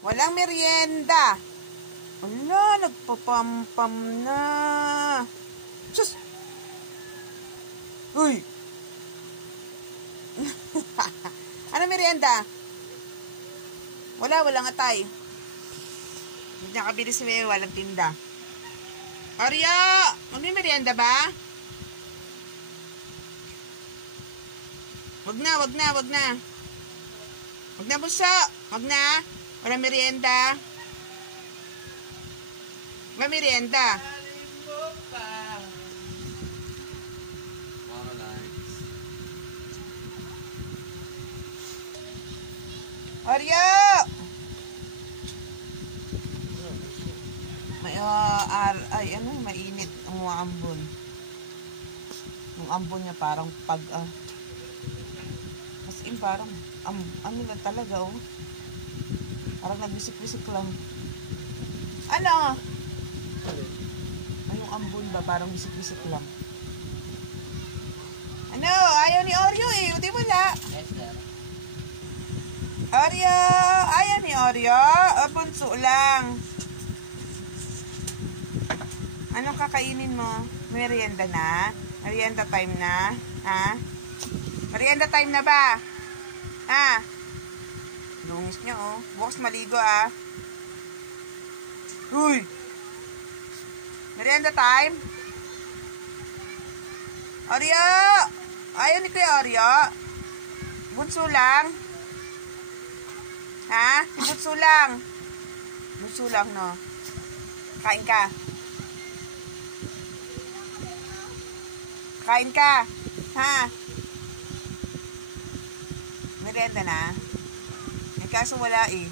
Walang merienda. Ala, nagpapampam na. Sus! Uy! Ano merienda? Wala nga tay. Hindi niya kabili si Meme, walang tinda. Arya! May merienda ba? Wag na. Wag na, buso. Wag na. Walang merienda. Walang merienda. Arya! Mainit ang mga ambon. Yung ambon niya parang as in parang, ano lang talaga, oh. Parang nagbisik-bisik lang. Ano? Ay, yung ambon ba, parang bisik-bisik lang. Ano? Ayaw ni Oreo eh, di mo na. Oreo! Ayaw ni Oreo? O, bunso lang. Anong kakainin mo? Merienda na? Merienda time na? Ha? Merienda time na ba? Ha? Lungis niya, oh. Bukas maligo, ah. Uy! Merienda time? Oreo! Ayaw ni Kuya Oreo? Bunso lang? Ha? Bunso lang? Bunso lang, no? Kain ka. Kain ka. Ha? Merienda na? Kaso wala eh.